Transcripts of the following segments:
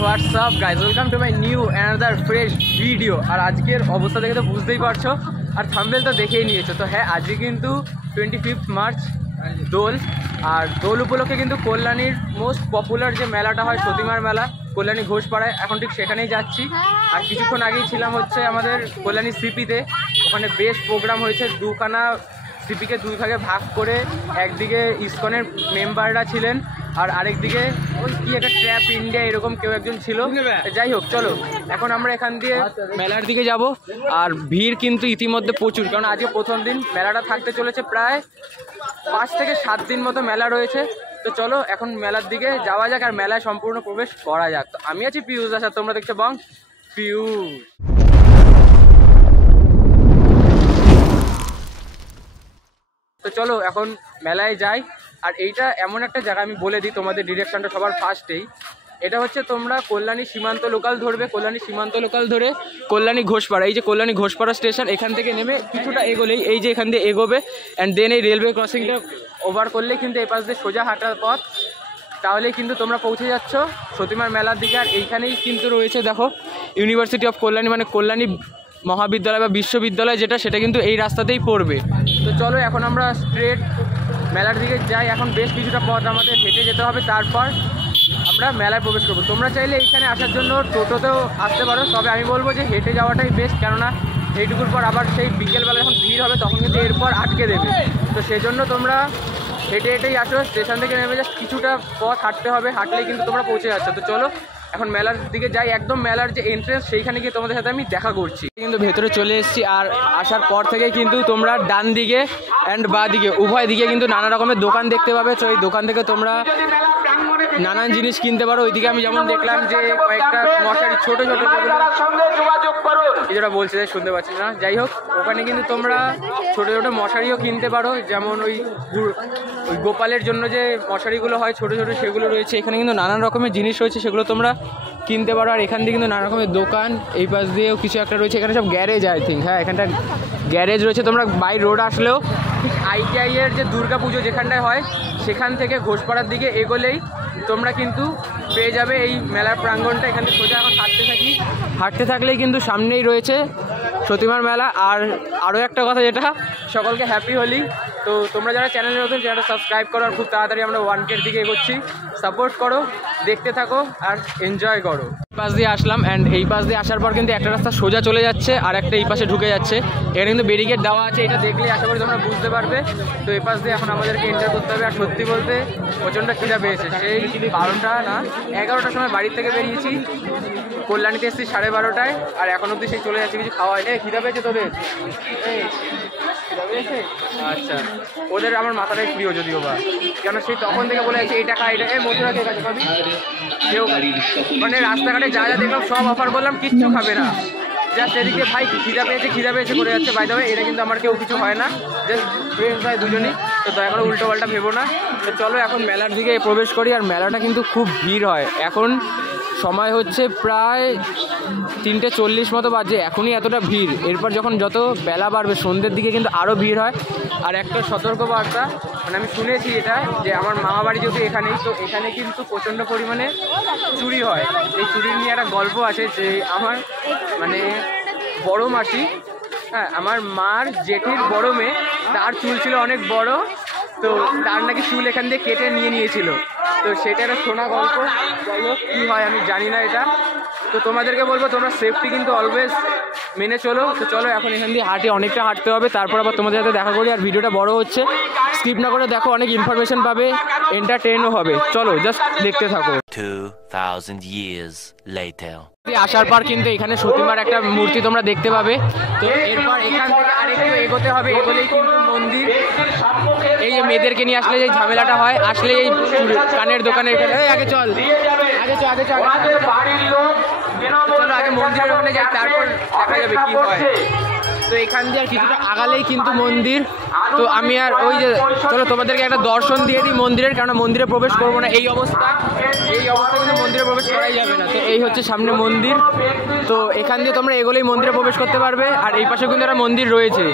WhatsApp guys, welcome to my new another fresh video. আর আজকের অবস্থা দেখে তো বুঝতেই পারছো, আর থাম্বনেল তো দেখেই নিয়েছো। তো হ্যাঁ, আজকে কিন্তু 25 মার্চ দোল। আর দোল উপলক্ষে কিন্তু কল্যাণীর মোস্ট পপুলার যে মেলাটা হয় সতীমার মেলা, কল্যাণী ঘোষপাড়ায়, এখন ঠিক সেখানেই যাচ্ছি। আর কিছুক্ষণ আগেই ছিলাম হচ্ছে আমাদের কল্যাণী সিপিতে। ওখানে বেশ প্রোগ্রাম হয়েছে, দুখানা সিপিকে দুই ভাগে ভাগ করে, একদিকে ইসকনের মেম্বাররা ছিলেন আর আরেকদিকে ওই কি একটা ট্র্যাপ ইন্ডিয়া এরকম কেউ একজন ছিল। যাই হোক, চলো এখন আমরা এখান দিয়ে মেলার দিকে যাব। আর ভিড় কিন্তু ইতিমধ্যে প্রচুর, কারণ আজকে প্রথম দিন। মেলাটা থাকতে চলেছে প্রায় 5 থেকে 7 দিন মতো মেলা রয়েছে। তো চলো এখন মেলার দিকে যাওয়া যাক আর মেলায় সম্পূর্ণ প্রবেশ করা যাক। তো আমি আছি পিয়ুষ দাস, তোমরা দেখছো বং পিয়ুষ। তো চলো এখন মেলায় যাই। আর এইটা এমন একটা জায়গা, আমি বলে দিই তোমাদের ডিরেকশনটা সবার ফার্স্টেই। এটা হচ্ছে তোমরা কল্যাণী সীমান্ত লোকাল ধরবে, কল্যাণী সীমান্ত লোকাল ধরে কল্যাণী ঘোষপাড়া, এই যে কল্যাণী ঘোষপাড়া স্টেশন, এখান থেকে নেমে কিছুটা এগোলেই এই যে এখান দিয়ে এগোবে, অ্যান্ড দেন এই রেলওয়ে ক্রসিংটা ওভার করলে কিন্তু এই পাশ দিয়ে সোজা হাঁটার পথ, তাহলেই কিন্তু তোমরা পৌঁছে যাচ্ছ সতীমার মেলার দিকে। আর এইখানেই কিন্তু রয়েছে দেখো ইউনিভার্সিটি অফ কল্যাণী, মানে কল্যাণী মহাবিদ্যালয় বা বিশ্ববিদ্যালয় যেটা, সেটা কিন্তু এই রাস্তাতেই পড়বে। তো চলো এখন আমরা স্ট্রেট মেলার দিকে যাই। এখন বেশ কিছুটা পথ আমাদের হেঁটে যেতে হবে, তারপর আমরা মেলায় প্রবেশ করবো। তোমরা চাইলে এইখানে আসার জন্য টোটোতেও আসতে পারো, তবে আমি বলবো যে হেঁটে যাওয়াটাই বেস্ট, কেননা এইটুকুর পর আবার সেই বিকেলবেলা যখন ভিড় হবে তখন কিন্তু এরপর আটকে দেবে। তো সেই জন্য তোমরা হেঁটে হেঁটেই আসো, স্টেশন থেকে নেমে জাস্ট কিছুটা পথ হাঁটতে হবে, হাঁটলেই কিন্তু তোমরা পৌঁছে যাচ্ছ। তো চলো এখন মেলার দিকে যাই। একদম মেলার যে এন্ট্রেন্স সেইখানে গিয়ে তোমাদের সাথে আমি দেখা করছি। কিন্তু ভেতরে চলে এসেছি, আর আসার পর থেকে কিন্তু তোমরা ডান দিকে অ্যান্ড বাঁ দিকে উভয় দিকে কিন্তু নানা রকমের দোকান দেখতে পাবে। তো এই দোকান থেকে তোমরা নানান জিনিস কিনতে পারো। ওইদিকে আমি যেমন দেখলাম যে কয়েকটা মশারি ছোটো ছোটো, যেটা বলছে শুনতে পাচ্ছি না, যাই হোক, ওখানে কিন্তু তোমরা ছোটো ছোটো মশারিও কিনতে পারো। যেমন ওই গোপালের জন্য যে মশারিগুলো হয় ছোটো ছোটো, সেগুলো রয়েছে এখানে। কিন্তু নানান রকমের জিনিস রয়েছে, সেগুলো তোমরা কিনতে পারো। আর এখান দিয়ে কিন্তু নানা রকমের দোকান, এই পাশ দিয়েও কিছু একটা রয়েছে। এখানে সব গ্যারেজ, আই থিঙ্ক, হ্যাঁ এখানটা গ্যারেজ রয়েছে। তোমরা বাই রোড আসলেও ITI এর যে দুর্গা পুজো যেখানটায় হয়, সেখান থেকে ঘোষপাড়ার দিকে এগোলেই তোমরা কিন্তু পেয়ে যাবে এই মেলার প্রাঙ্গণটা। এখান থেকে সোজা এখন হাঁটতে থাকলেই কিন্তু সামনেই রয়েছে সতীমার মেলা। আর আরও একটা কথা, যেটা সকলকে হ্যাপি হোলি। তো তোমরা যারা চ্যানেলে নতুন, চ্যানেলটা সাবস্ক্রাইব করো। আর খুব তাড়াতাড়ি আমরা 1K দিকে এগোচ্ছি, সাপোর্ট করো, দেখতে থাকো আর এনজয় করো। এই পাশ দিয়ে আসলাম, অ্যান্ড এই পাশ দিয়ে আসার পর কিন্তু একটা রাস্তা সোজা চলে যাচ্ছে, আর একটা এই পাশে ঢুকে যাচ্ছে। এখানে কিন্তু ব্যারিকেড দেওয়া আছে, এটা দেখলেই আশা করি তোমরা বুঝতে পারবে। তো এই পাশ দিয়ে এখন আমাদেরকে এন্টার করতে হবে। আর সত্যি বলতে প্রচণ্ড খিদা পেয়েছে, সেই 12টা না 11টার সময় বাড়ির থেকে বেরিয়েছি, কল্যাণীতে এসেছি 12:30টায়, আর এখন অবধি সেই চলে যাচ্ছে, কিছু খাওয়া হয় না। খিদা পেয়েছে তোদের? খিদা পেয়েছে? আচ্ছা, ওদের আমার মাথাটাই প্রিয় যদিও বা, কেন সেই তখন থেকে বলে যাচ্ছে এইটা খা, এটা মথুরা কে কাছে খাবি কেউ, মানে রাস্তাঘাটে যা যা দেখলাম সব অফার করলাম, কিচ্ছু খাবে না। জাস্ট এদিকে ভাই খিদা পেয়েছে করে যাচ্ছে। বাই দ্য ওয়ে, এটা কিন্তু আমার কেউ কিছু হয় না, জাস্ট ফ্রেন্ডস হয় দুজনই। তো দয়া করে উল্টো পাল্টা ভেবো না। তো চলো এখন মেলার দিকে প্রবেশ করি। আর মেলাটা কিন্তু খুব ভিড় হয়। এখন সময় হচ্ছে প্রায় 3:40 মতো বাজে, এখনই এতটা ভিড়। এরপর যত বেলা বাড়বে সন্ধ্যের দিকে কিন্তু আরও ভিড় হয়। আর একটা সতর্কবার্তা, মানে আমি শুনেছি এটা, যে আমার মামা বাড়ি যেহেতু এখানেই, তো এখানে কিন্তু প্রচণ্ড পরিমাণে চুরি হয়। এই চুরির নিয়ে একটা গল্প আছে, যে আমার মানে বড় মাসি, হ্যাঁ আমার মার জেঠির বড় মেয়ে, তার চুল ছিল অনেক বড়, তো তার নাকি চুল এখান দিয়ে কেটে নিয়েছিল। তো সেটা একটা শোনা গল্প। যাই হোক, কী হয় আমি জানি না এটা। তো তোমাদেরকে বলবো তোমরা সেফটি কিন্তু অলওয়েজ মেনে চলো। তো চলো এখন এখান দিয়ে অনেকটা হাঁটতে হবে, তারপর আবার তোমাদের সাথে দেখা করি। আর ভিডিওটা বড় হচ্ছে, স্কিপ না করে দেখো, অনেক ইনফরমেশন পাবে, এন্টারটেনও হবে। চলো জাস্ট দেখতে থাকো। 2000 years later আসার পর কিন্তু এখানে সতীমার একটা মূর্তি তোমরা দেখতে পাবে। তো এরপর এখান থেকে আরেকটু এগোতে হবে, এগোলেই কিন্তু মন্দির। এই যে মেয়েদেরকে নিয়ে আসলে যে ঝামেলাটা হয়, আসলে এই কানের দোকানে এখানে আগে চল চলো আগে মন্দিরের ওখানে যাই, তারপর দেখা যাবে কি হয়। তো এখান দিয়ে আর কিছুটা আগালেই কিন্তু মন্দির। তো আমি আর ওই যে চলো তোমাদেরকে একটা দর্শন দিয়ে দিই মন্দিরের, কারণ মন্দিরে প্রবেশ করবো না এই অবস্থা কিন্তু মন্দিরে প্রবেশ করাই যাবে না। তো এই হচ্ছে সামনে মন্দির, তো এখান দিয়ে তোমরা এগোলেই মন্দিরে প্রবেশ করতে পারবে। আর এই পাশে কিন্তু একটা মন্দির রয়েছে।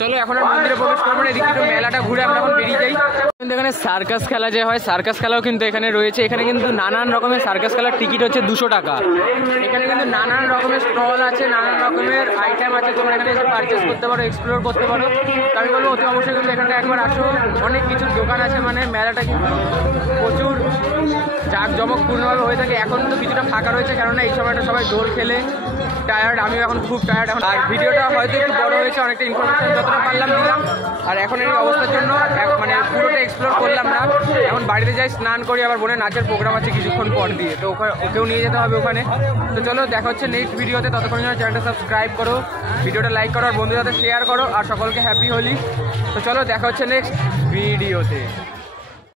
চলো এখন আর মন্দিরে প্রবেশ করবো না, এদিকে একটু মেলাটা ঘুরে আমরা এখন বেরিয়ে যাই। কিন্তু এখানে সার্কাস খেলা যে হয়, সার্কাস খেলাও কিন্তু এখানে রয়েছে। এখানে কিন্তু নানান রকমের সার্কাস খেলার টিকিট হচ্ছে 200 টাকা। এখানে কিন্তু নানান রকমের স্টল আছে, নানান রকমের আইটেম আছে, তোমরা এখানে এসে পারচেস করতে পারো, এক্সপ্লোর করতে পারো। তো আমি বলবো অতি অবশ্যই কিন্তু এখানটা একবার আসো, অনেক কিছু দোকান আছে, মানে মেলাটা কিন্তু প্রচুর জাঁকজমকপূর্ণভাবে হয়ে থাকে। এখন তো কিছুটা ফাঁকা রয়েছে, কেননা এই সময়টা সবাই দোল খেলে টায়ার্ড, আমিও এখন খুব টায়ার্ড এখন। আর ভিডিওটা হয়তো একটু বড় হয়েছে, অনেকটা ইনফরমেশন যতটা পারলাম দিলাম। আর এখন এই অবস্থার জন্য মানে পুরোটা এক্সপ্লোর করলাম না, এখন বাড়িতে যাই, স্নান করি, আবার বোনের নাচের প্রোগ্রাম আছে কিছুক্ষণ পর দিয়ে, তো ওকেও নিয়ে যেতে হবে ওখানে। তো চলো দেখা হচ্ছে নেক্সট ভিডিওতে, ততক্ষণ জন্য চ্যানেলটা সাবস্ক্রাইব করো, ভিডিওটা লাইক করো, আর বন্ধুদের সাথে শেয়ার করো, আর সকলকে হ্যাপি হোলি। তো চলো দেখা হচ্ছে নেক্সট ভিডিওতে।